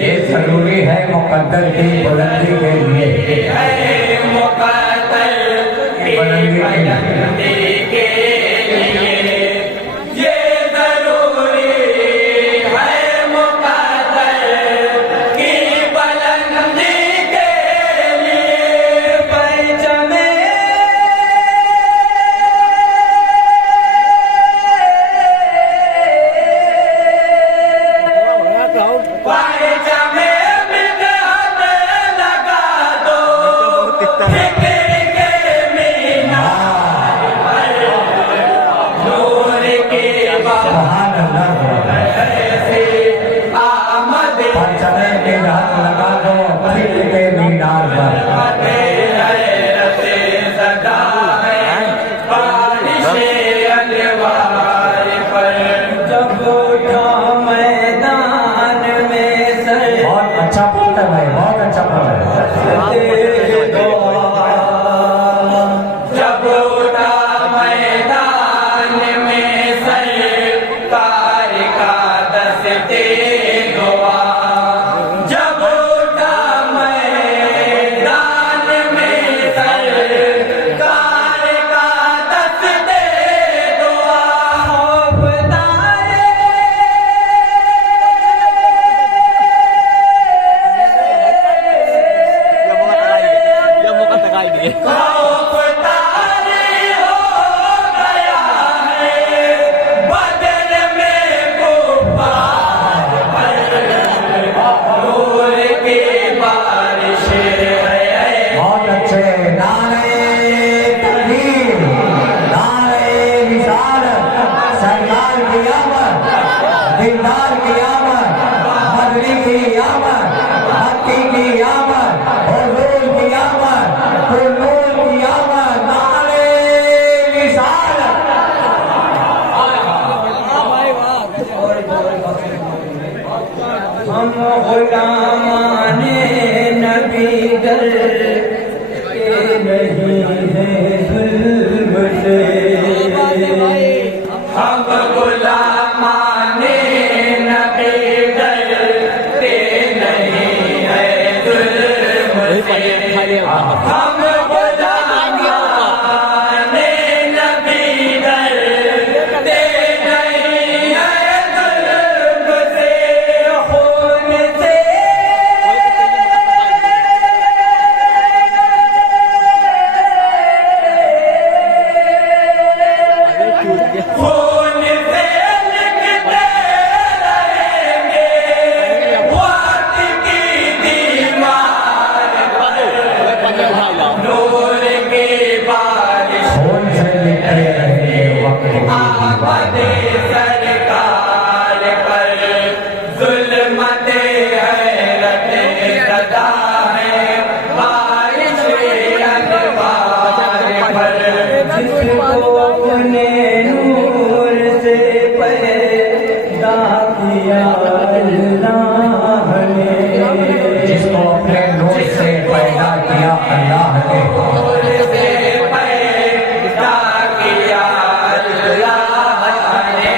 ये जरूरी है मुकद्दर की बुलंदी के लिए, बुलंदी के लिए ये जरूरी है मुकद्दर की बुलंदी के लिए। परचमे दिलदार की आमद, मदनी की आमद, भक्ति की आमद, हुजूर की आमद, हुजूर की आमद, नारे रिसालत। हम गुलामाने नबी दर के नहीं हैं जुल्म से, हम गुलामाने नबी दर के नहीं हैं जुल्म से, हम गुलामाने नबी दर के नहीं हैं जुल्म से, खून से खून से लिखते रहेंगे वाद की दीवार पर, नूर की बारिश खून से लिखते रहेंगे वक्त की आमद सरकार पर, जुल्मते हैरत सदा है बारिश अनवार पर, जिसको अपने नूर से पैदा किया अल्लाह ने, जिसको अपने नूर से पैदा किया अल्लाह ने, नूर से पैदा किया अल्लाह ने,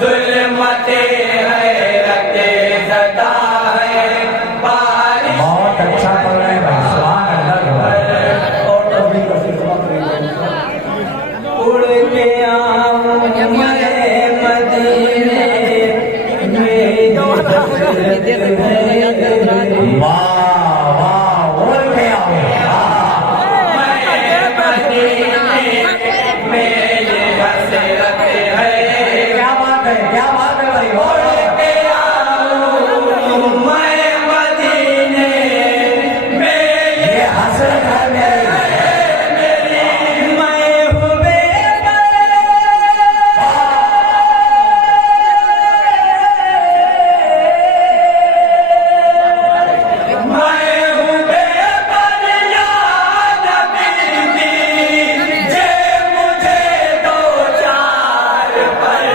जुल्मते हैरते ज़दा है बारिश। बहुत अच्छा पढ़ रहे हैं भाई, सुभान अल्लाह। और तभी कभी उड़ के आऊं मैं मदीने में वाह वाह, उड़ के आओ। मैं मदीने में ये हसरत है। क्या बात है, क्या बात है भाई, उड़ के आऊं मैं मदीने में ये हसरत है मेरी।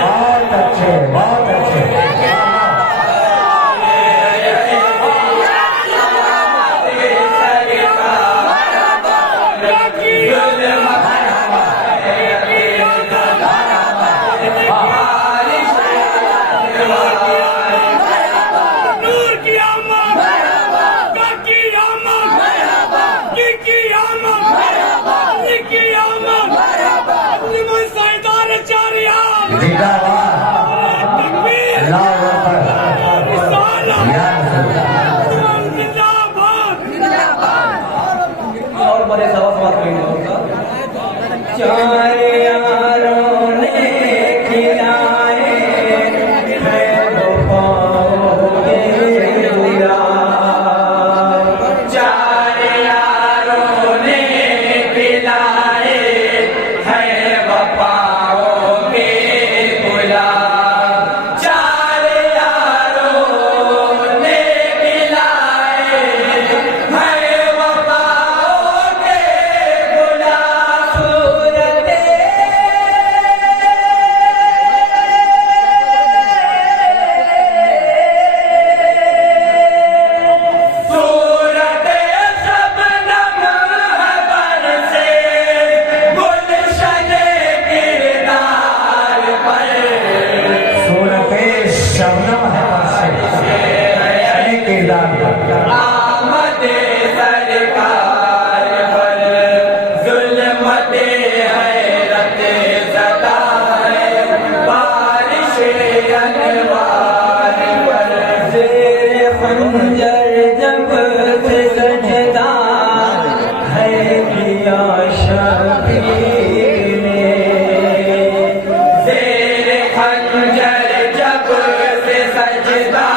बहुत अच्छे, बहुत अच्छे। नूर की आमद, की आमद, की आमद, की आमद, लिमन साइदार चारियां, जिंदाबाद, तकबीर, अल्लाहू अकबर, रिसालत, या रसूल। जिंदाबाद, और बड़े सवाल करेंगे। चार यारों ने खिलाए हैं वफाओं के गुलाब। चार यारों ने खिलाए हैं वफाओं के गुलाब। चार यारों ने खिलाए हैं वफाओं के गुलाब। सूरते सूरते शबनम है बरसे गुलशन किरदार पर। सूरते शबनम है बरसे शने किरदार पर। आमदे सरकार पर जुल्मते हैरत ज़दा है बारिश अनवार पर। ज़ेर खंजर जब से सजदा है किया शबीर ने। ज़ेर खंजर जब से सजदा